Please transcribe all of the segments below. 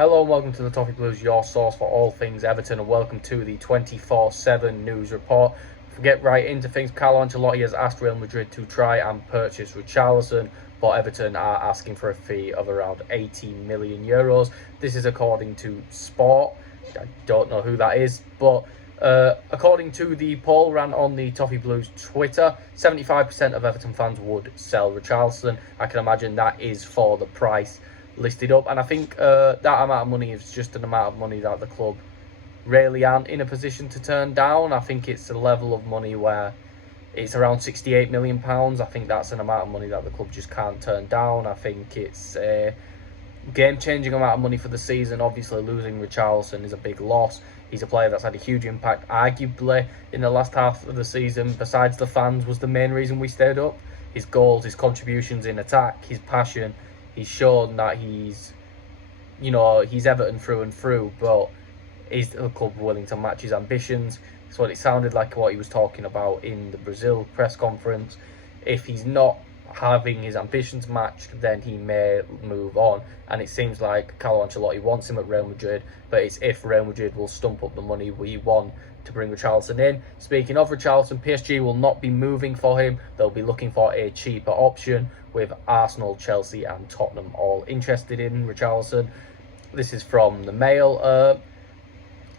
Hello and welcome to the Toffee Blues, your source for all things Everton, and welcome to the 24/7 news report. To get right into things, Carlo Ancelotti has asked Real Madrid to try and purchase Richarlison, but Everton are asking for a fee of around 80 million euros. This is according to Sport. I don't know who that is, but according to the poll ran on the Toffee Blues Twitter, 75% of Everton fans would sell Richarlison. I can imagine that is for the price listed up, and I think that amount of money is just an amount of money that the club really aren't in a position to turn down. I think it's a level of money where it's around £68 million. I think that's an amount of money that the club just can't turn down. I think it's a game-changing amount of money for the season. Obviously, losing Richarlison is a big loss. He's a player that's had a huge impact, arguably, in the last half of the season. Besides the fans, was the main reason we stayed up. His goals, his contributions in attack, his passion. He's shown that he's Everton through and through, but is the club willing to match his ambitions? That's what it sounded like, what he was talking about in the Brazil press conference. If he's not having his ambitions matched, then he may move on. And it seems like Carlo Ancelotti wants him at Real Madrid, but it's if Real Madrid will stump up the money we want to bring Richarlison in. Speaking of Richarlison, PSG will not be moving for him. They'll be looking for a cheaper option, with Arsenal, Chelsea and Tottenham all interested in Richarlison. This is from the Mail.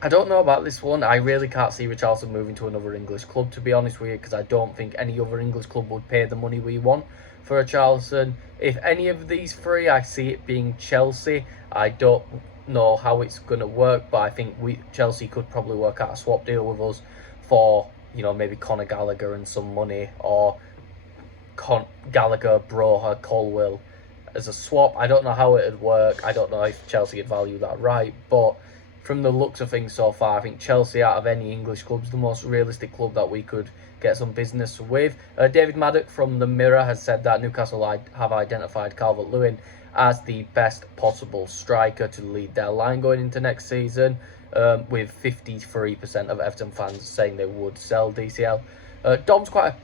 I don't know about this one. I really can't see Richarlison moving to another English club, to be honest with you, because I don't think any other English club would pay the money we want for Richarlison. If any of these three, I see it being Chelsea. I don't know how it's going to work, but I think Chelsea could probably work out a swap deal with us for, maybe Conor Gallagher and some money, or Gallagher, Broha, Colwill as a swap. I don't know how it would work. I don't know if Chelsea would value that right, but from the looks of things so far, I think Chelsea, out of any English clubs, the most realistic club that we could get some business with. David Maddock from the Mirror has said that Newcastle have identified Calvert-Lewin as the best possible striker to lead their line going into next season, with 53% of Everton fans saying they would sell DCL. Dom's quite a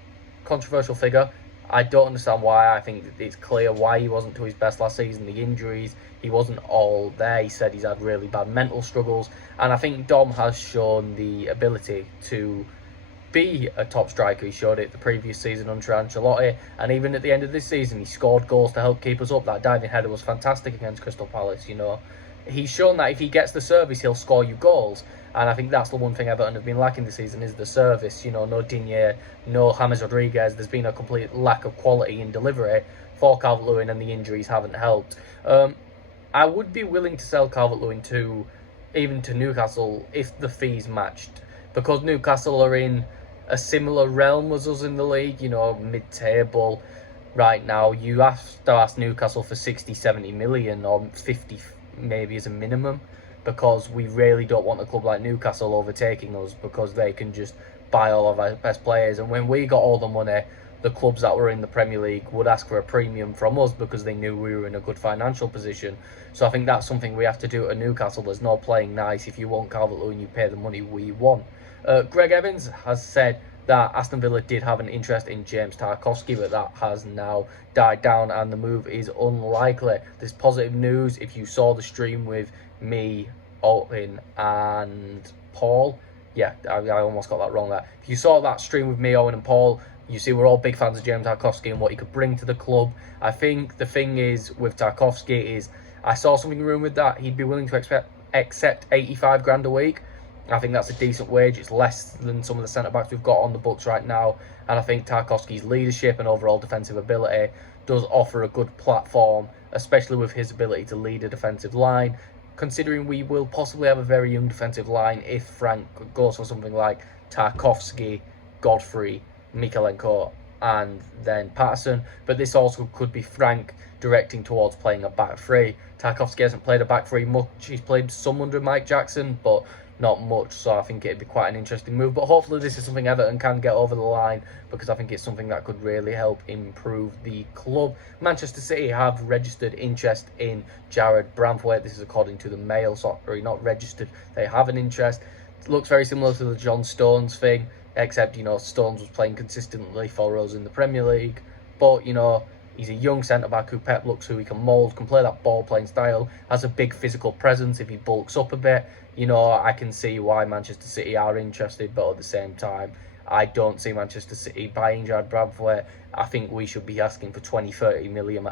controversial figure. I don't understand why. I think it's clear why he wasn't to his best last season. The injuries, he wasn't all there. He said he's had really bad mental struggles. And I think Dom has shown the ability to be a top striker. He showed it the previous season under Ancelotti. And even at the end of this season, he scored goals to help keep us up. That diving header was fantastic against Crystal Palace, He's shown that if he gets the service, he'll score you goals. And I think that's the one thing Everton have been lacking this season, is the service. No Digne, no James Rodriguez. There's been a complete lack of quality in delivery for Calvert-Lewin, and the injuries haven't helped. I would be willing to sell Calvert-Lewin even to Newcastle if the fees matched, because Newcastle are in a similar realm as us in the league, mid-table right now. You have to ask Newcastle for 60, 70 million, or 50 maybe as a minimum, because we really don't want a club like Newcastle overtaking us, because they can just buy all of our best players. And when we got all the money, the clubs that were in the Premier League would ask for a premium from us because they knew we were in a good financial position. So I think that's something we have to do at Newcastle. There's no playing nice. If you want Calvert-Lewin, you pay the money we want. Greg Evans has said that Aston Villa did have an interest in James Tarkowski, but that has now died down and the move is unlikely. There's positive news. If you saw the stream with me, Owen and Paul, I almost got that wrong there. If you saw that stream with me, Owen and Paul, you see we're all big fans of James Tarkowski and what he could bring to the club. I think the thing is with Tarkowski is, I saw something rumored that he'd be willing to accept 85 grand a week. I think that's a decent wage. It's less than some of the centre-backs we've got on the books right now. And I think Tarkowski's leadership and overall defensive ability does offer a good platform, especially with his ability to lead a defensive line, considering we will possibly have a very young defensive line if Frank goes for something like Tarkowski, Godfrey, Mikalenko, and then Patterson. But this also could be Frank directing towards playing a back three. Tarkowski hasn't played a back three much. He's played some under Mike Jackson, but not much, so I think it'd be quite an interesting move. But hopefully this is something Everton can get over the line, because I think it's something that could really help improve the club. Manchester City have registered interest in Jared Branthwaite. This is according to the Mail. Sorry, not registered. They have an interest. It looks very similar to the John Stones thing, except, Stones was playing consistently for us in the Premier League. But, He's a young centre-back who Pep looks who he can mould, can play that ball-playing style, has a big physical presence if he bulks up a bit. You know, I can see why Manchester City are interested, but at the same time, I don't see Manchester City buying Jarrad Branthwaite. I think we should be asking for 30 million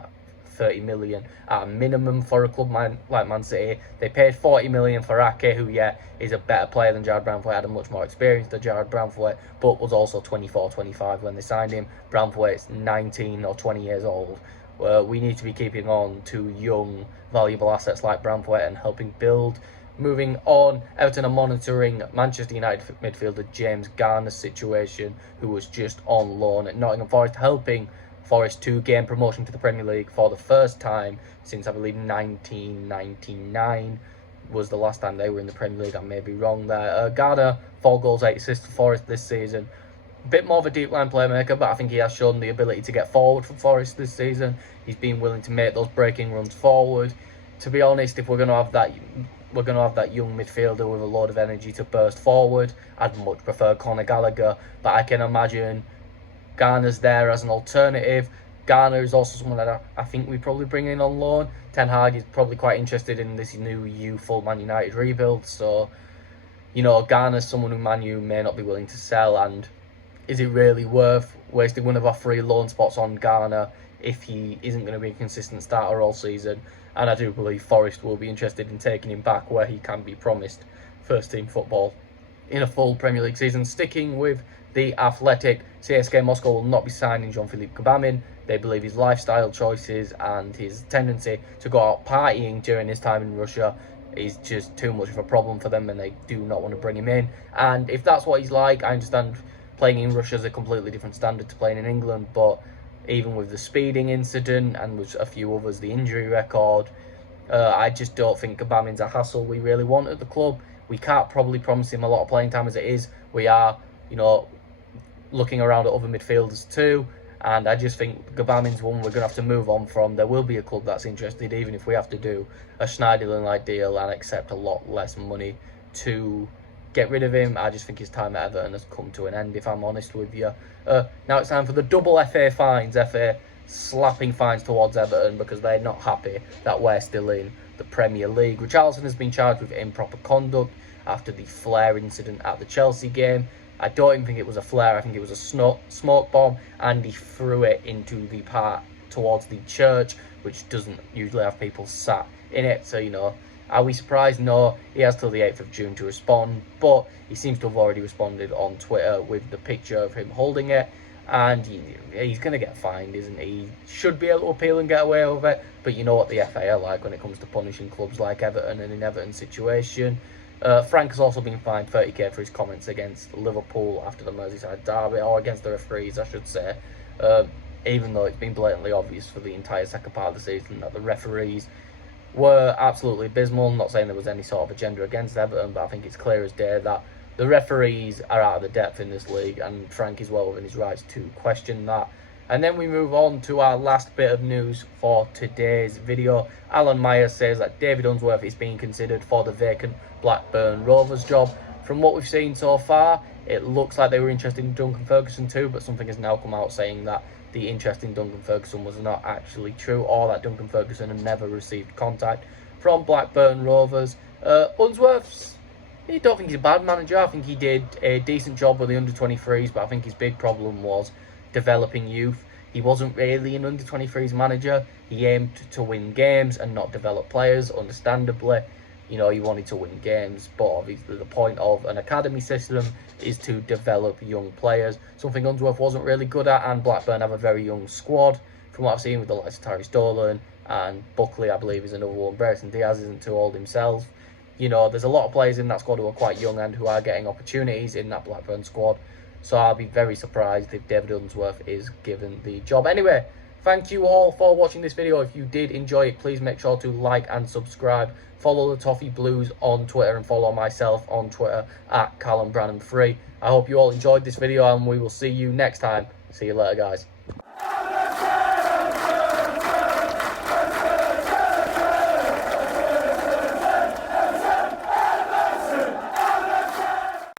at a minimum for a club like Man City. They paid 40 million for Ake, who, yeah, is a better player than Jarrad Branthwaite, had a much more experience than Jarrad Branthwaite, but was also 24, 25 when they signed him. Branthwaite's 19 or 20 years old. We need to be keeping on to young, valuable assets like Branthwaite and helping build. Moving on, Everton are monitoring Manchester United midfielder James Garner's situation, who was just on loan at Nottingham Forest, helping Forest to gain promotion to the Premier League for the first time since, I believe, 1999 was the last time they were in the Premier League. I may be wrong there. Garner, 4 goals, 8 assists for Forest this season. A bit more of a deep line playmaker, but I think he has shown the ability to get forward for Forest this season. He's been willing to make those breaking runs forward. To be honest, if we're going to have that young midfielder with a lot of energy to burst forward, I'd much prefer Conor Gallagher, but I can imagine Garner's there as an alternative. Garner is also someone that I think we probably bring in on loan. Ten Hag is probably quite interested in this new youthful Man United rebuild, so, you know, Garner's someone who Man U may not be willing to sell, and is it really worth wasting one of our free loan spots on Garner if he isn't going to be a consistent starter all season? And I do believe Forest will be interested in taking him back where he can be promised first team football in a full Premier League season. Sticking with the Athletic, CSKA Moscow will not be signing Jean-Philippe Gbamin. They believe his lifestyle choices and his tendency to go out partying during his time in Russia is just too much of a problem for them, and they do not want to bring him in. And if that's what he's like, I understand playing in Russia is a completely different standard to playing in England, but even with the speeding incident and with a few others, the injury record, I just don't think Gbamin's a hassle we really want at the club. We can't probably promise him a lot of playing time as it is. We are, you know, looking around at other midfielders too, and I just think Gbamin's one we're going to have to move on from. There will be a club that's interested, even if we have to do a Schneiderlin-like deal and accept a lot less money to get rid of him. I just think his time at Everton has come to an end, if I'm honest with you. Now it's time for the double FA fines. FA slapping fines towards Everton because they're not happy that we're still in the Premier League. Richarlison has been charged with improper conduct after the flare incident at the Chelsea game. I don't even think it was a flare. I think it was a smoke bomb, and he threw it into the part towards the church, which doesn't usually have people sat in it. So, you know, are we surprised? No. He has till the 8th of June to respond, but he seems to have already responded on Twitter with the picture of him holding it, and he's going to get fined, isn't he? He should be able to appeal and get away with it, but you know what the FA are like when it comes to punishing clubs like Everton, and in Everton's situation. Frank has also been fined 30k for his comments against Liverpool after the Merseyside derby, or against the referees, I should say, even though it's been blatantly obvious for the entire second part of the season that the referees were absolutely abysmal. I'm not saying there was any sort of agenda against Everton, but I think it's clear as day that the referees are out of the depth in this league, and Frank is well within his rights to question that. And then we move on to our last bit of news for today's video. Alan Myers says that David Unsworth is being considered for the vacant Blackburn Rovers job. From what we've seen so far, it looks like they were interested in Duncan Ferguson too, but something has now come out saying that the interest in Duncan Ferguson was not actually true, or that Duncan Ferguson had never received contact from Blackburn Rovers. Unsworth's, I don't think he's a bad manager. I think he did a decent job with the under-23s, but I think his big problem was developing youth. He wasn't really an under-23s manager. He aimed to win games and not develop players, understandably. You know, he wanted to win games, but obviously the point of an academy system is to develop young players, something Unsworth wasn't really good at, and Blackburn have a very young squad. From what I've seen with the likes of Tyrese Dolan and Buckley, I believe, is another one. Bryson Diaz isn't too old himself. You know, there's a lot of players in that squad who are quite young and who are getting opportunities in that Blackburn squad. So I'll be very surprised if David Unsworth is given the job. Anyway, thank you all for watching this video. If you did enjoy it, please make sure to like and subscribe. Follow the Toffee Blues on Twitter and follow myself on Twitter at Callum 3. I hope you all enjoyed this video, and we will see you next time. See you later, guys.